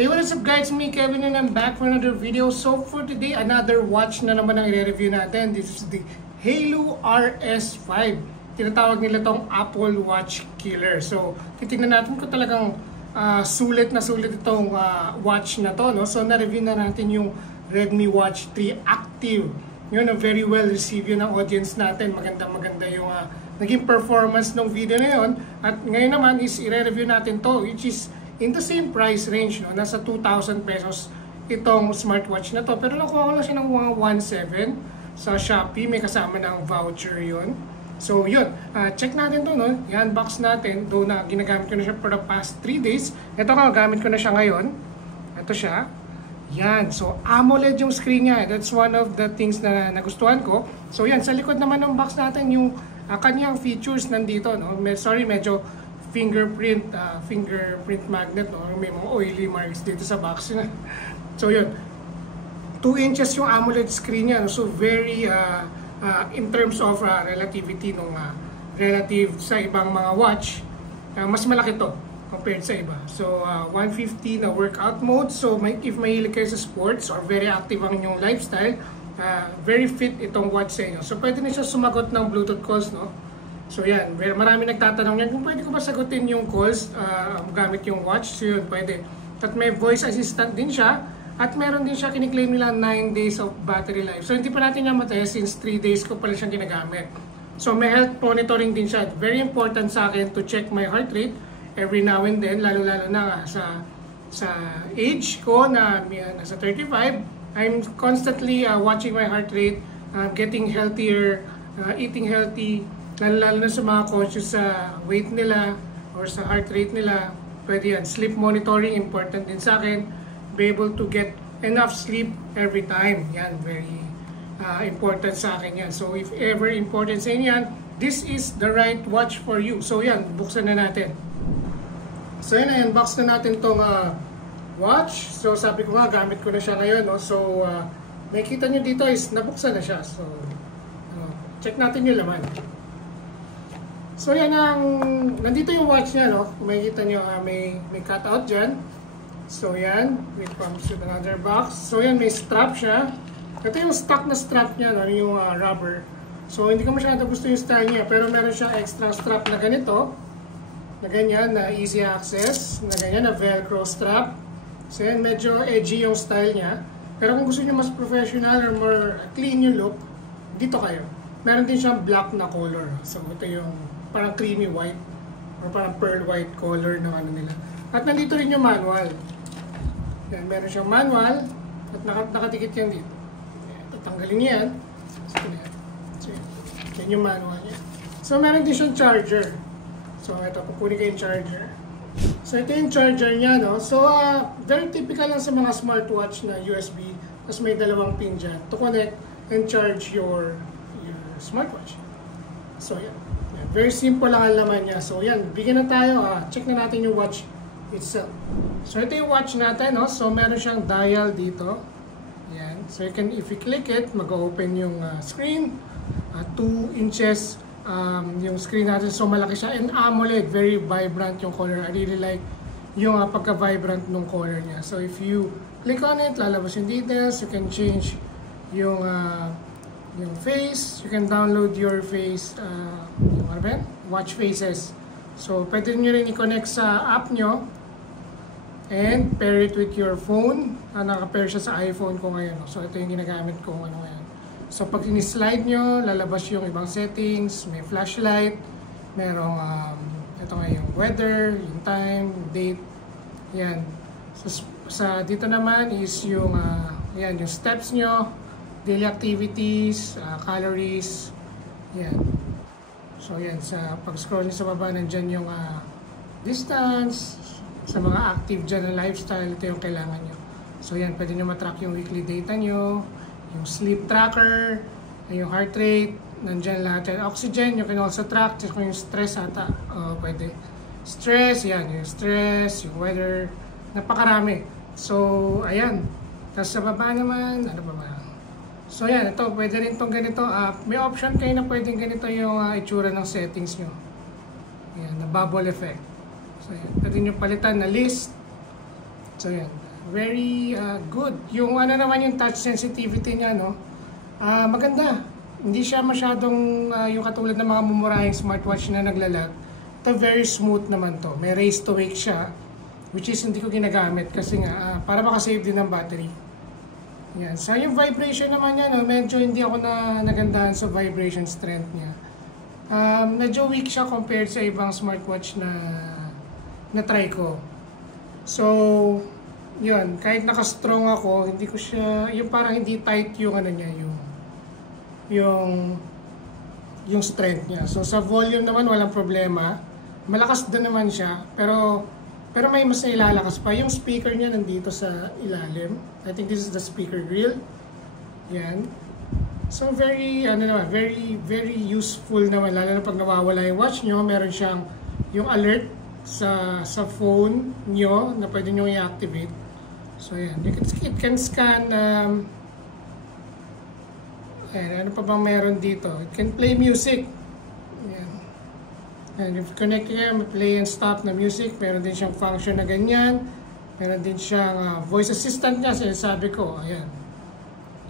Hey, what is up guys? Me, Kevin, and I'm back for another video. So for today, another watch na naman ang i-review natin. This is the Halo RS5. Tinatawag nila tong Apple Watch Killer. So titignan natin kung talagang sulit na sulit itong watch na to. No? So na-review na natin yung Redmi Watch 3 Active. Yun, very well received yun ng audience natin. Maganda yung naging performance ng video na yun. At ngayon naman is i-review natin to, which is in the same price range, no? Nasa 2,000 pesos itong smartwatch na to. Pero nakuha ko lang siya ng mga 1,700 sa Shopee. May kasama ng voucher yun. So yun, check natin to, no? I-unbox natin. Though na ginagamit ko na siya for the past 3 days. Ito nga, gamit ko na siya ngayon. Ito siya. Yan. So AMOLED yung screen niya. That's one of the things na nagustuhan ko. So yan, sa likod naman ng box natin yung kanyang features nandito, no? Sorry, medyo fingerprint magnet, no? May mga oily marks dito sa box na. So yun, 2 inches yung AMOLED screen niya, no? So very in terms of relativity nung relative sa ibang mga watch, mas malaki to compared sa iba. So 150 na workout mode. So if mahilig kayo sa sports or very active ang inyong lifestyle, very fit itong watch sa inyo. So pwede na siya sumagot ng Bluetooth calls, no? So yan, marami nagtatanong yan kung pwede ko ba sagutin yung calls gamit yung watch. So yun, pwede. At may voice assistant din siya. At meron din siya, kiniklaim nila 9 days of battery life. So hindi pa natin yan matest since 3 days ko pala siyang ginagamit. So may health monitoring din siya. Very important sa akin to check my heart rate every now and then. Lalo-lalo na sa age ko na nasa 35. I'm constantly watching my heart rate, getting healthier, eating healthy. Lalo na sa mga conscious sa weight nila or sa heart rate nila, pwede yan. Sleep monitoring, important din sa akin. Be able to get enough sleep every time. Yan, very important sa akin yan. So if ever important sa inyo yan, this is the right watch for you. So yan, buksan na natin. So yan, unbox na natin tong watch. So sabi ko nga, gamit ko na siya ngayon. No? So makikita nyo dito is nabuksan na siya. So check natin yung laman. So yan nandito yung watch niya, no? Kung makikita nyo, may cutout dyan. So yan, it comes with another box. So yan, may strap siya. Ito yung stock na strap niya, no? Yung rubber. So hindi ko masyado gusto yung style niya, pero meron siya extra strap na ganito. Na ganyan, na easy access. Na ganyan, na velcro strap. So yan, medyo edgy yung style niya. Pero kung gusto niyo mas professional or more clean yung look, dito kayo. Meron din siyang black na color. So ito yung parang creamy white or parang pearl white color ng ano nila. At nandito rin yung manual. Yan, meron siyang manual at nakadikit yan dito. Yan, tatanggalin niya yan. So yan yung manual niya. So meron din siyang charger. So ito, kukunin ko yung charger. So ito yung charger niya, no? So very typical lang sa mga smartwatch na USB. Tapos may dalawang pin dyan to connect and charge your smartwatch. So yan. Very simple lang ang laman niya. So yan, bigyan na tayo. Check na natin yung watch itself. So ito yung watch natin, no? So meron siyang dial dito. Yan. So you can, if you click it, mag-open yung screen. 2 inches yung screen natin. So malaki siya. And AMOLED, very vibrant yung color. I really like yung pagka-vibrant ng color niya. So if you click on it, lalabas yung details. You can change yung face. You can download your face, watch faces. So pwede nyo rin i-connect sa app nyo and pair it with your phone. Naka-pair siya sa iPhone ko ngayon. So ito yung ginagamit ko ngayon. So pag in-slide nyo, lalabas yung ibang settings. May flashlight, merong ito nga yung weather, yung time, date. Yan. So dito naman is yung yan, yung steps nyo, daily activities, calories. Yan. So yan, sa pag-scroll sa baba, nandyan yung distance. Sa mga active dyan na lifestyle, ito yung kailangan nyo. So yan, pwede nyo matrack yung weekly data nyo, yung sleep tracker, yung heart rate, nandyan lahat yan. Oxygen, you can also track. Just kung yung stress ata, pwede. Stress, yan, yung stress, yung weather, napakarami. So, ayan. Tapos sa baba naman, ano ba ba? So yan, ito, pwede rin itong ganito. May option kayo na pwedeng ganito yung itsura ng settings nyo. Yan, na bubble effect. So yan, pwede nyo palitan na list. So yan, very good. Yung ano naman yung touch sensitivity niya, no? Maganda. Hindi siya masyadong yung katulad ng mga mumurahing smartwatch na naglalag. Ito very smooth naman to. May raise to wake siya, which is hindi ko ginagamit kasi nga para makasave din ng battery. Yan. So yung vibration naman niya, no, medyo hindi ako nagandahan sa vibration strength niya. Medyo weak siya compared sa ibang smartwatch na try ko. So, yun, kahit naka-strong ako, hindi ko siya, yung parang hindi tight yung ano niya, yung strength niya. So sa volume naman walang problema. Malakas din naman siya, pero may mas ilalakas pa. Yung speaker niya nandito sa ilalim. I think this is the speaker grill. Yan. So very very useful naman, lalo na pag nawawala yung watch nyo, meron siyang yung alert sa phone nyo na pwede nyo i-activate. So yan, it can scan ano pa bang meron dito? It can play music. Yan. And if you connect here, play and stop na music. Meron din siyang function na ganyan. Meron din siyang voice assistant niya, sabi ko. Ayan.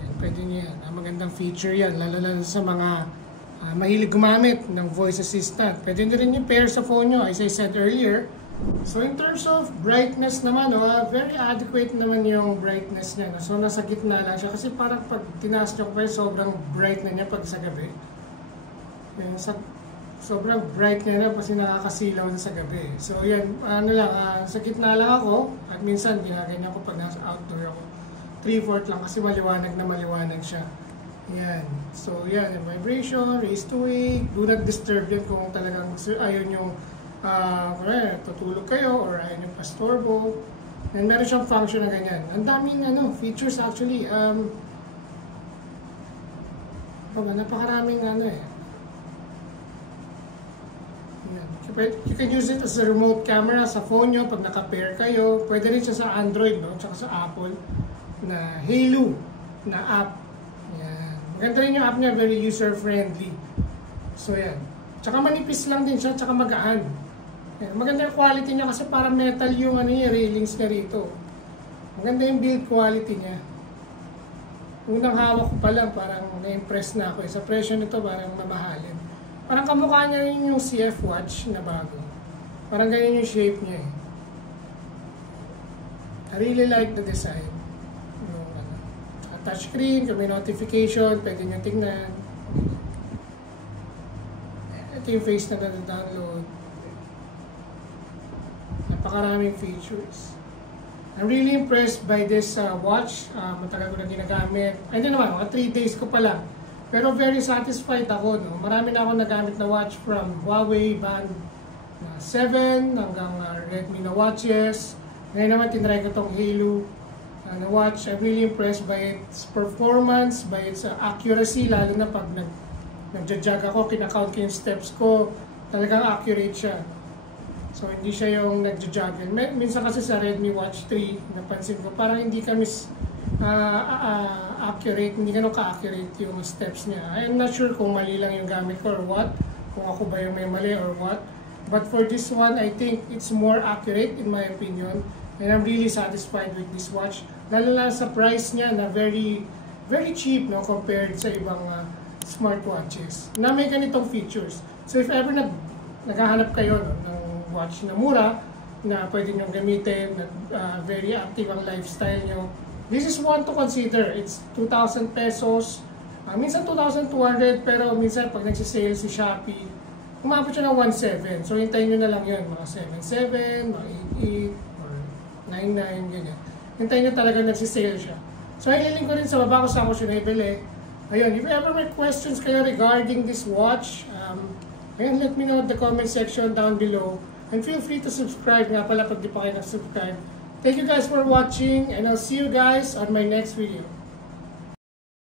Yan, pwede niya yan. Magandang feature yan, lalo sa mga mahilig gumamit ng voice assistant. Pwede nyo rin yung pair sa phone nyo, as I said earlier. So in terms of brightness naman, very adequate naman yung brightness niya. So nasa gitna lang siya kasi parang pag tinaas nyo pa sobrang bright na niya pag sa gabi. Yan, sobrang bright niya kasi nakakasilaw na sa gabi. So yan, sa gitna lang ako at minsan ginaganyan ko pag nasa outdoor ako. 3/4 lang kasi maliwanag siya. Yan. So yan, yung vibration, raise to wake, do not disturb yan kung talagang ayaw nyo tutulog kayo or ayaw nyo pastorbo. And meron siyang function na ganyan. Ang daming features actually. Napakaraming You can use it as a remote camera sa phone nyo pag naka-pair kayo. Pwede rin siya sa Android, no? Tsaka sa Apple na Halo na app. Yan. Maganda rin yung app niya, very user-friendly. So yan. Tsaka manipis lang din siya, tsaka magaan. Yan. Maganda yung quality niya kasi parang metal yung railings niya rito. Maganda yung build quality niya. Unang hawak ko pa lang, parang na-impress na ako. Sa presyo nito, parang mamahalin. Parang kamukha niya rin yung CF watch na bago. Parang ganyan yung shape niya eh. I really like the design. Touchscreen, kung may notification, pwede nyo tingnan. Ito yung face na download. Napakaraming features. I'm really impressed by this watch. Matagal ko na ginagamit. Ay, hindi naman, mga 3 days ko pa lang. Pero very satisfied ako, no? Marami na ako nagamit na watch from Huawei Band 7 hanggang Redmi na watches. Ngayon naman tinry ko tong Halo na watch. I'm really impressed by its performance, by its accuracy, lalo na pag nagja-jog ako, kinakount ko yung steps ko, talagang accurate siya. So hindi siya yung nagja-jog. Minsan kasi sa Redmi Watch 3, napansin ko, parang hindi kami accurate, hindi ganun ka-accurate yung steps niya. I'm not sure kung mali lang yung gamit ko or what, kung ako ba yung may mali or what. But for this one, I think it's more accurate in my opinion. And I'm really satisfied with this watch. Lalo na sa price niya na very, very cheap, no, compared sa ibang smartwatches na may ganitong features. So if ever naghahanap kayo, no, ng watch na mura, na pwede nyo gamitin, na very active ang lifestyle nyo, this is one to consider. It's 2,000 pesos. Minsan 2,200, pero minsan pag nagsisale si Shopee, umabot siya ng 1,700. So hintayin nyo na lang yun, mga 7,700, mga 8,800, or 9,900, ganyan. Hintayin nyo talaga nagsisale siya. So ililink ko rin sa baba kung saan ko siya naibili. Ayun, if you ever may questions kayo regarding this watch, ayun, let me know in the comment section down below. And feel free to subscribe nga pala pag di pa kayo na-subscribe. Thank you guys for watching, and I'll see you guys on my next video.